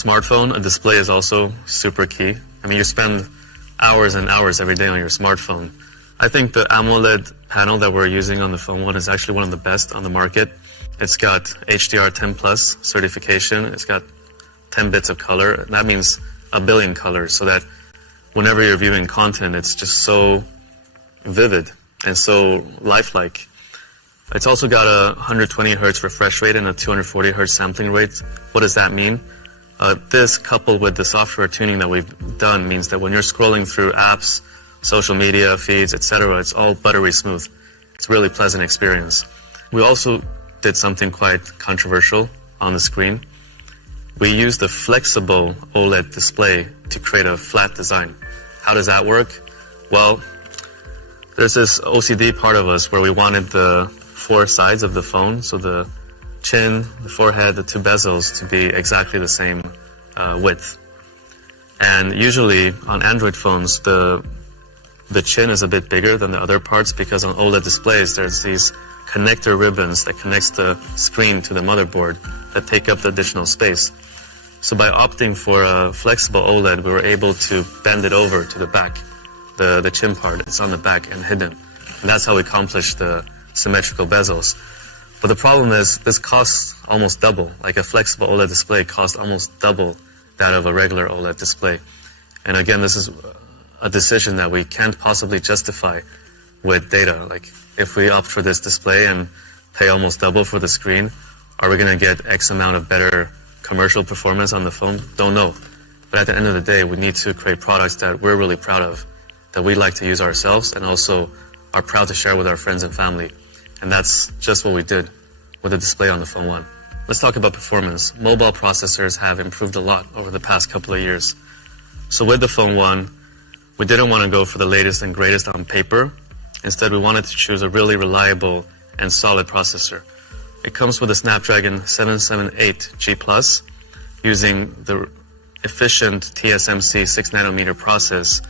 Smartphone, a display is also super key. I mean, you spend hours and hours every day on your smartphone. I think the AMOLED panel that we're using on the Phone 1 is actually one of the best on the market. It's got HDR10 Plus certification. It's got 10 bits of color. That means a billion colors, so that whenever you're viewing content, it's just so vivid and so lifelike. It's also got a 120 hertz refresh rate and a 240 hertz sampling rate. What does that mean? This, coupled with the software tuning that we've done, means that when you're scrolling through apps, social media feeds, etc., it's all buttery smooth. It's a really pleasant experience. We also did something quite controversial on the screen. We used a flexible OLED display to create a flat design. How does that work? Well, there's this OCD part of us where we wanted the four sides of the phone, so the chin, the forehead, the two bezels, to be exactly the same width. And usually on Android phones, the chin is a bit bigger than the other parts, because on OLED displays there's these connector ribbons that connects the screen to the motherboard that take up the additional space. So by opting for a flexible OLED, we were able to bend it over to the back. The chin part, it's on the back and hidden. And that's how we accomplished the symmetrical bezels. But the problem is, this costs almost double. Like a flexible OLED display costs almost double that of a regular OLED display. And again, this is a decision that we can't possibly justify with data. Like, if we opt for this display and pay almost double for the screen, are we going to get X amount of better commercial performance on the phone? Don't know. But at the end of the day, we need to create products that we're really proud of, that we like to use ourselves, and also are proud to share with our friends and family. And that's just what we did with the display on the Phone 1. Let's talk about performance. Mobile processors have improved a lot over the past couple of years. So with the Phone 1, we didn't want to go for the latest and greatest on paper. Instead, we wanted to choose a really reliable and solid processor. It comes with a Snapdragon 778G Plus, using the efficient TSMC 6nm process.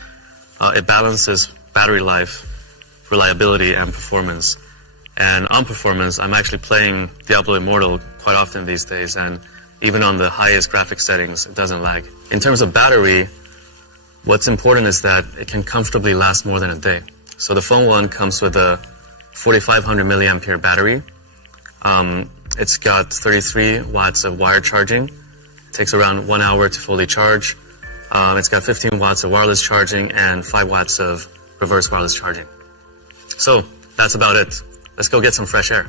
It balances battery life, reliability, and performance. And on performance, I'm actually playing Diablo Immortal quite often these days, and even on the highest graphic settings, it doesn't lag. In terms of battery, what's important is that it can comfortably last more than a day. So the Phone 1 comes with a 4500 milliampere battery. It's got 33 watts of wired charging. It takes around 1 hour to fully charge. It's got 15 watts of wireless charging and 5 watts of reverse wireless charging. So that's about it. Let's go get some fresh air.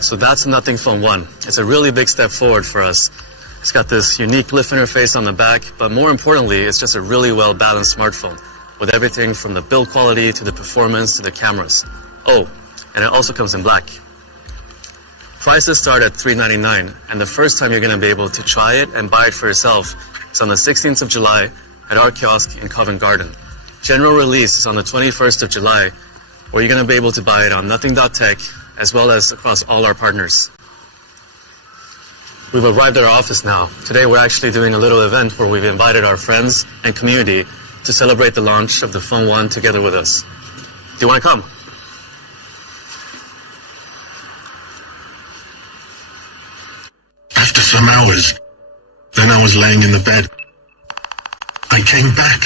So that's the Nothing Phone 1. It's a really big step forward for us. It's got this unique lift interface on the back, but more importantly, it's just a really well-balanced smartphone with everything from the build quality to the performance to the cameras. Oh, and it also comes in black. Prices start at $399, and the first time you're going to be able to try it and buy it for yourself is on the 16th of July at our kiosk in Covent Garden. General release is on the 21st of July, where you're going to be able to buy it on Nothing.tech, as well as across all our partners. We've arrived at our office now. Today we're actually doing a little event where we've invited our friends and community to celebrate the launch of the Phone 1 together with us. Do you want to come? After some hours, then I was laying in the bed. I came back.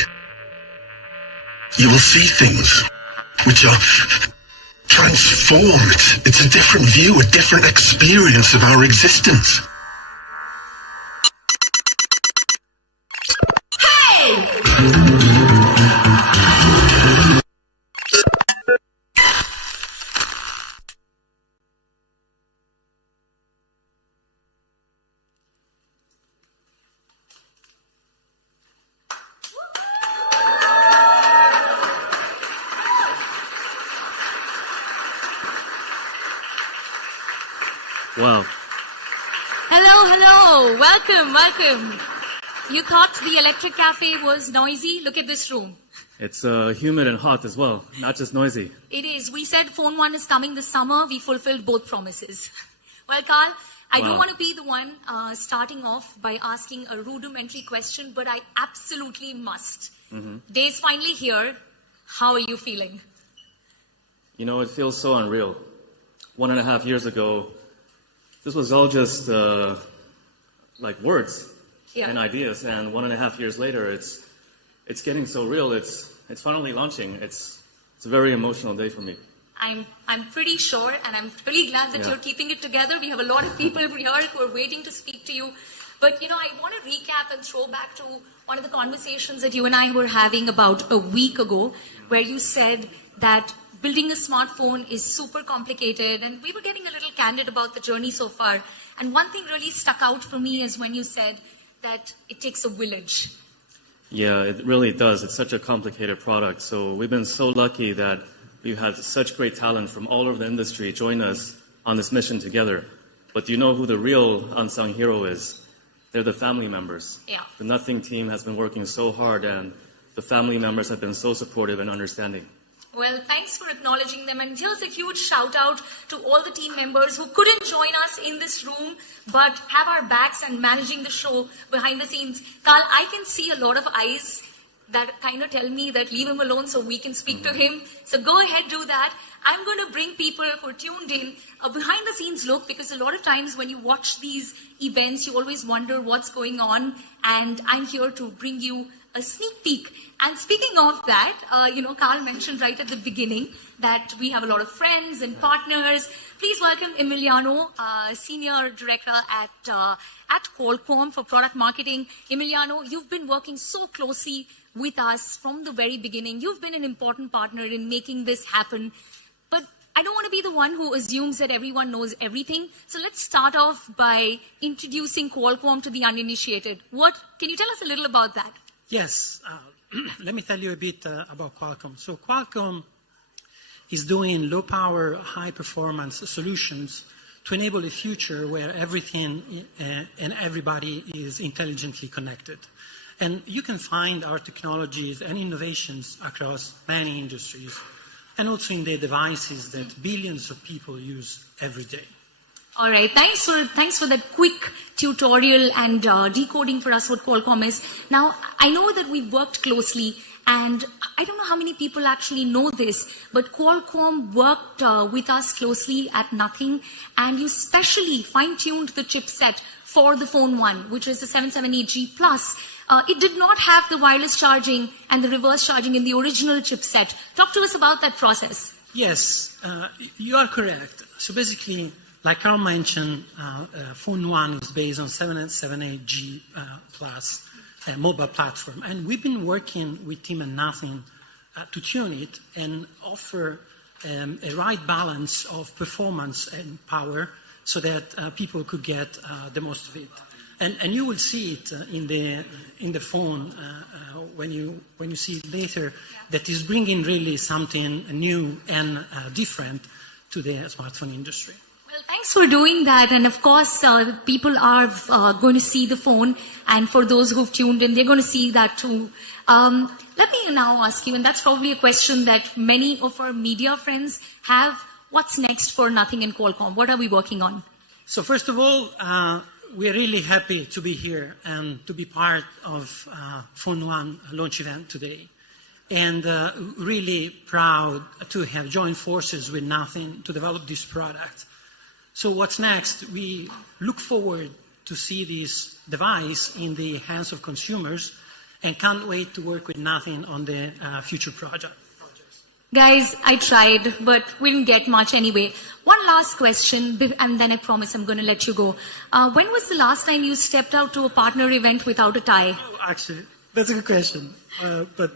You will see things which are transformed. It's a different view, a different experience of our existence. Wow. Hello. Welcome. You thought the Electric Cafe was noisy? Look at this room. It's humid and hot as well, not just noisy. It is. We said Phone 1 is coming this summer. We fulfilled both promises. Well, Carl, I don't want to be the one starting off by asking a rudimentary question, but I absolutely must. Day's finally here. How are you feeling? You know, it feels so unreal. 1.5 years ago, This was all just like words Yeah. and ideas, and 1.5 years later, it's getting so real. It's finally launching. It's a very emotional day for me. I'm pretty sure, and I'm really glad that Yeah. you're keeping it together. We have a lot of people here who are waiting to speak to you. But, I want to recap and throw back to one of the conversations that you and I were having about a week ago, where you said that building a smartphone is super complicated, and we were getting a little candid about the journey so far. And one thing really stuck out for me is when you said that it takes a village. Yeah, it really does. It's such a complicated product. So we've been so lucky that we've had such great talent from all over the industry join us on this mission together. But do you know who the real unsung hero is? They're the family members. Yeah. The Nothing team has been working so hard, and the family members have been so supportive and understanding. Well, thanks for acknowledging them. And here's a huge shout out to all the team members who couldn't join us in this room, but have our backs and managing the show behind the scenes. Carl, I can see a lot of eyes that kind of tell me that leave him alone so we can speak to him. So go ahead, do that. I'm going to bring people who are tuned in a behind the scenes look, because a lot of times when you watch these events, you always wonder what's going on. And I'm here to bring you a sneak peek. And speaking of that, Carl mentioned right at the beginning that we have a lot of friends and partners. Please welcome Emiliano, Senior Director at Qualcomm for Product Marketing. Emiliano, you've been working so closely with us from the very beginning. You've been an important partner in making this happen. But I don't want to be the one who assumes that everyone knows everything. So let's start off by introducing Qualcomm to the uninitiated. Can you tell us a little about that? Yes. Let me tell you a bit about Qualcomm. So Qualcomm is doing low-power, high-performance solutions to enable a future where everything and everybody is intelligently connected. And you can find our technologies and innovations across many industries, and also in the devices that billions of people use every day. All right, thanks for that quick tutorial and decoding for us what Qualcomm is. Now, I know that we've worked closely, and I don't know how many people actually know this, but Qualcomm worked with us closely at Nothing, and you specially fine-tuned the chipset for the Phone 1, which is the 778G Plus. It did not have the wireless charging and the reverse charging in the original chipset. Talk to us about that process. Yes, you are correct. So basically, like Carl mentioned, Phone 1 is based on 778G Plus mobile platform. And we've been working with Team and Nothing to tune it and offer a right balance of performance and power so that people could get the most of it. And you will see it in the phone when you see it later, that is bringing really something new and different to the smartphone industry. Well, thanks for doing that. And of course, people are going to see the phone. And for those who've tuned in, they're going to see that too. Let me now ask you, and that's probably a question that many of our media friends have. What's next for Nothing and Qualcomm? What are we working on? So first of all, we're really happy to be here and to be part of Phone 1 launch event today. And really proud to have joined forces with Nothing to develop this product. So what's next? We look forward to see this device in the hands of consumers and can't wait to work with Nothing on the future projects. Guys, I tried, but we didn't get much anyway. One last question, and then I promise I'm going to let you go. When was the last time you stepped out to a partner event without a tie? Actually, that's a good question. But,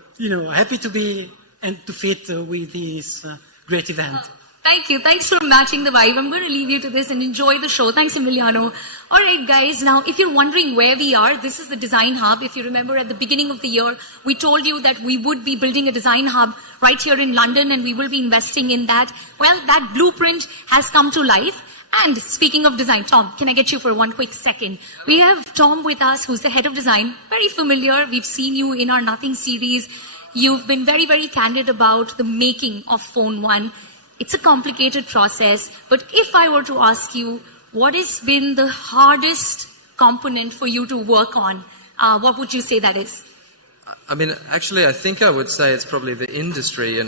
happy to be and to fit with this great event. Thank you. Thanks for matching the vibe. I'm going to leave you to this and enjoy the show. Thanks, Emiliano. All right, guys. Now, if you're wondering where we are, this is the Design Hub. If you remember at the beginning of the year, we told you that we would be building a Design Hub right here in London, and we will be investing in that. Well, that blueprint has come to life. And speaking of design, Tom, can I get you for one quick second? We have Tom with us, who's the head of design. Very familiar. We've seen you in our Nothing series. You've been very, very candid about the making of Phone 1. It's a complicated process, but if I were to ask you, what has been the hardest component for you to work on, what would you say that is? I mean, actually, I think I would say it's probably the industry,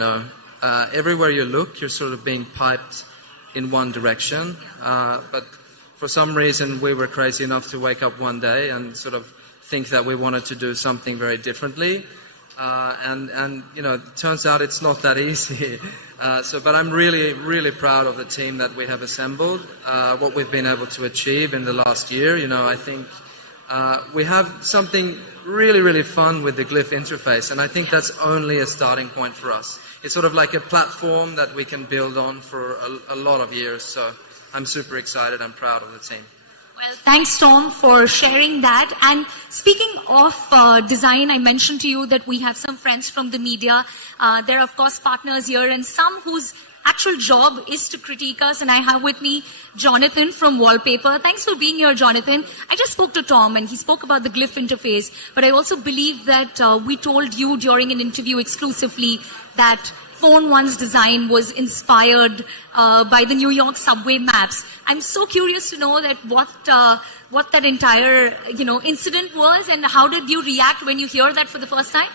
everywhere you look, you're sort of being piped in one direction. But for some reason we were crazy enough to wake up one day and sort of think that we wanted to do something very differently. And you know, it turns out it's not that easy. But I'm really, really proud of the team that we have assembled, what we've been able to achieve in the last year. You know, I think we have something really, really fun with the Glyph interface, and I think that's only a starting point for us. It's sort of like a platform that we can build on for a lot of years. So I'm super excited and proud of the team. Well, thanks, Tom, for sharing that. And speaking of design, I mentioned to you that we have some friends from the media. There are, of course, partners here, and some whose actual job is to critique us. And I have with me Jonathan from Wallpaper. Thanks for being here, Jonathan. I just spoke to Tom, and he spoke about the Glyph interface. But I also believe that we told you during an interview exclusively that Phone One's design was inspired by the New York subway maps. I'm so curious to know that what that entire incident was, and how did you react when you hear that for the first time?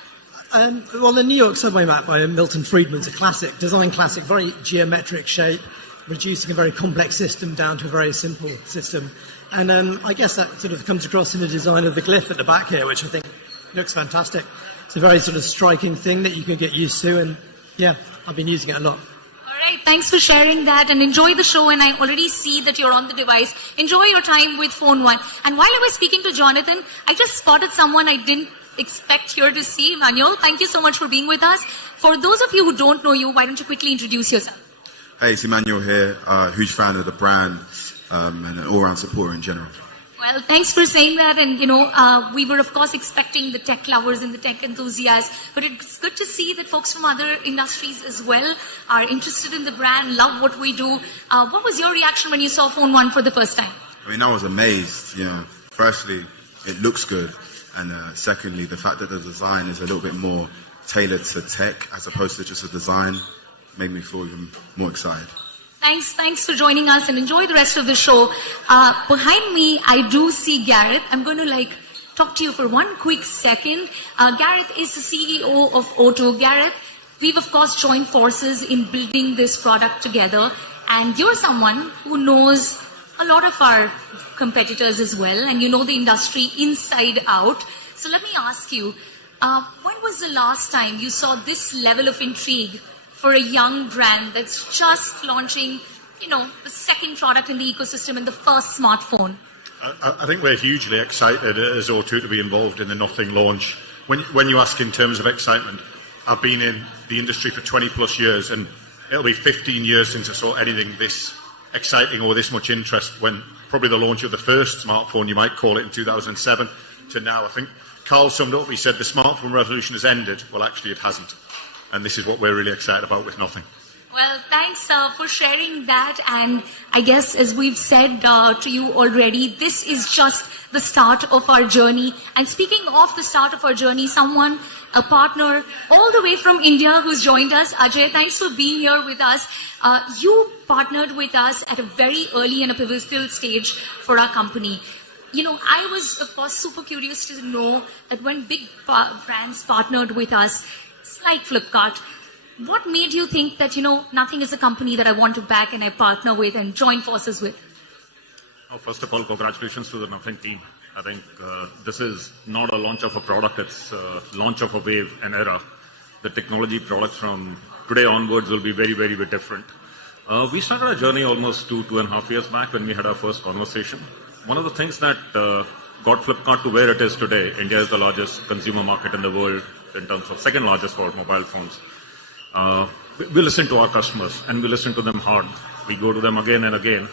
Well, the New York subway map by Milton Friedman's a classic, design classic, very geometric shape, reducing a very complex system down to a very simple system. And I guess that sort of comes across in the design of the Glyph at the back here, which I think looks fantastic. It's a very sort of striking thing that you can get used to, and yeah, I've been using it a lot. All right, thanks for sharing that, and enjoy the show. And I already see that you're on the device. Enjoy your time with Phone One. And while I was speaking to Jonathan, I just spotted someone I didn't expect here to see. Emmanuel, thank you so much for being with us. For those of you who don't know you, why don't you quickly introduce yourself? Hey, it's Emmanuel here, huge fan of the brand and an all-round supporter in general. Well, thanks for saying that. And, we were, of course, expecting the tech lovers and the tech enthusiasts. But it's good to see that folks from other industries as well are interested in the brand, love what we do. What was your reaction when you saw Phone One for the first time? I mean, I was amazed. Firstly, it looks good. And secondly, the fact that the design is a little bit more tailored to tech as opposed to just a design made me feel even more excited. Thanks for joining us, and enjoy the rest of the show. Behind me, I do see Gareth. I'm going to talk to you for one quick second. Gareth is the CEO of O2. Gareth, we've of course joined forces in building this product together, and you're someone who knows a lot of our competitors as well, and you know the industry inside out. So let me ask you, when was the last time you saw this level of intrigue for a young brand that's just launching, the second product in the ecosystem and the first smartphone? I think we're hugely excited as O2 to be involved in the Nothing launch. When you ask in terms of excitement, I've been in the industry for 20 plus years, and it'll be 15 years since I saw anything this exciting or this much interest, when probably the launch of the first smartphone, you might call it, in 2007 to now. I think Carl summed up, he said the smartphone revolution has ended. Well, actually it hasn't. And this is what we're really excited about with Nothing. Well, thanks for sharing that. And I guess, as we've said to you already, this is just the start of our journey. And speaking of the start of our journey, a partner all the way from India who's joined us, Ajay, thanks for being here with us. You partnered with us at a very early and a pivotal stage for our company. I was, of course, super curious to know that when big brands partnered with us, like Flipkart, what made you think that, Nothing is a company that I want to back and I partner with and join forces with? First of all, congratulations to the Nothing team. I think this is not a launch of a product, it's a launch of a wave, an era. The technology products from today onwards will be very, very, very different. We started our journey almost 2.5 years back when we had our first conversation. One of the things that got Flipkart to where it is today, India is the largest consumer market in the world in terms of second largest for mobile phones. We listen to our customers and we listen to them hard. We go to them again and again.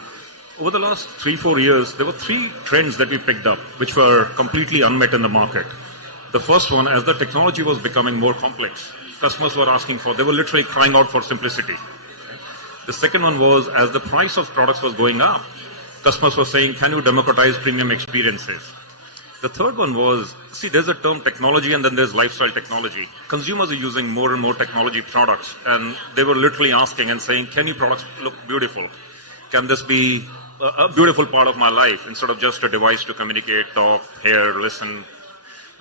Over the last 3-4 years, there were 3 trends that we picked up which were completely unmet in the market. The first one, as the technology was becoming more complex, customers were asking for, they were literally crying out for simplicity. The second one was, as the price of products was going up, customers were saying, can you democratize premium experiences? The third one was, there's a term technology and then there's lifestyle technology. Consumers are using more and more technology products, and they were literally asking and saying, can your products look beautiful? Can this be a beautiful part of my life instead of just a device to communicate, talk, hear, listen?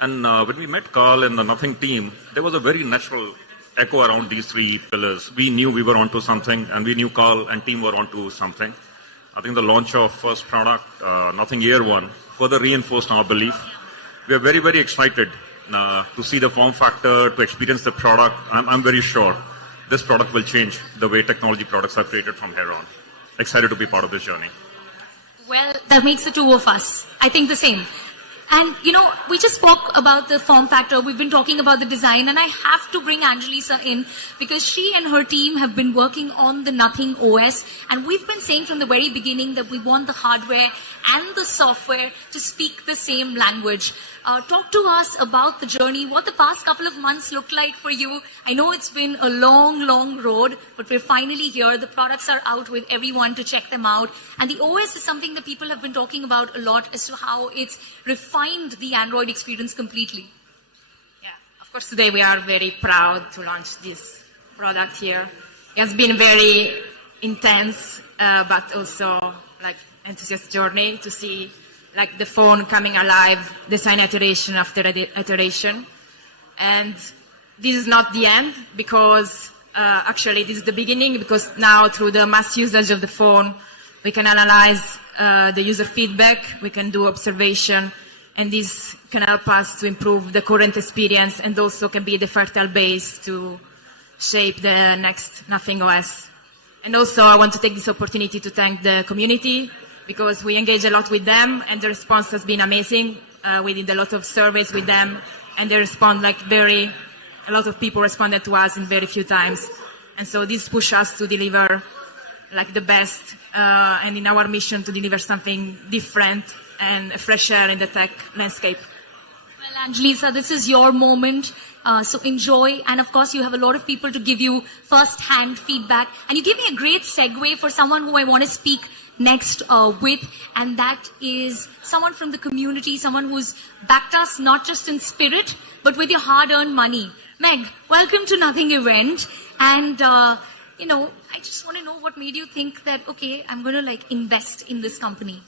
And when we met Carl and the Nothing team, there was a very natural echo around these 3 pillars. We knew we were onto something, and we knew Carl and team were onto something. I think the launch of first product, Nothing Year One, further reinforced our belief. We are very, very excited to see the form factor, to experience the product. I'm very sure this product will change the way technology products are created from here on. Excited to be part of this journey. Well, that makes the two of us. I think the same. And, you know, we just spoke about the form factor. We've been talking about the design. And I have to bring Angelisa in because she and her team have been working on the Nothing OS. And we've been saying from the very beginning that we want the hardware and the software to speak the same language. Talk to us about the journey, what the past couple of months look like for you. I know it's been a long, long road, but we're finally here. The products are out with everyone to check them out. And the OS is something that people have been talking about a lot as to how it's refined the Android experience completely. Yeah, of course, today we are very proud to launch this product here. It has been very intense, but also like enthusiastic journey to see like the phone coming alive, design iteration after iteration. And this is not the end because actually this is the beginning because now through the mass usage of the phone, we can analyze the user feedback, we can do observation, and this can help us to improve the current experience and also can be the fertile base to shape the next Nothing OS. And also I want to take this opportunity to thank the community because we engage a lot with them and the response has been amazing. We did a lot of surveys with them and they respond like a lot of people responded to us in very few times. And so this pushes us to deliver like the best and in our mission to deliver something different and a fresh air in the tech landscape. Well, Angelisa, this is your moment. So enjoy. And of course, you have a lot of people to give you first-hand feedback. And you give me a great segue for someone who I want to speak next with, and that is someone from the community, someone who's backed us not just in spirit, but with your hard-earned money. Meg, welcome to Nothing event. And, you know, I just want to know what made you think that, okay, I'm going to like invest in this company.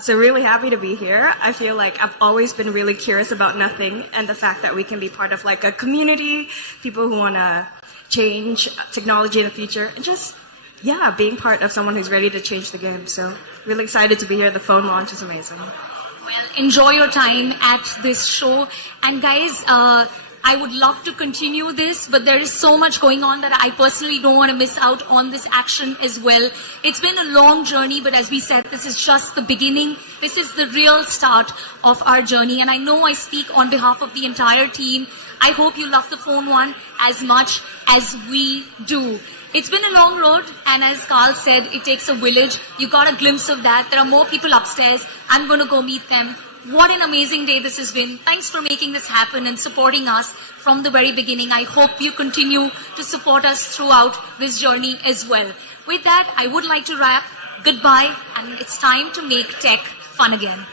So really happy to be here. I feel like I've always been really curious about Nothing and the fact that we can be part of like a community, people who want to change technology in the future, and just, yeah, being part of someone who's ready to change the game. So really excited to be here. The phone launch is amazing. Well, enjoy your time at this show. And guys, I would love to continue this, but there is so much going on that I personally don't want to miss out on this action as well. It's been a long journey, but as we said, this is just the beginning. This is the real start of our journey. And I know I speak on behalf of the entire team. I hope you love the Phone One as much as we do. It's been a long road, and as Carl said, it takes a village. You got a glimpse of that. There are more people upstairs. I'm going to go meet them. What an amazing day this has been. Thanks for making this happen and supporting us from the very beginning. I hope you continue to support us throughout this journey as well. With that, I would like to wrap. Goodbye, and it's time to make tech fun again.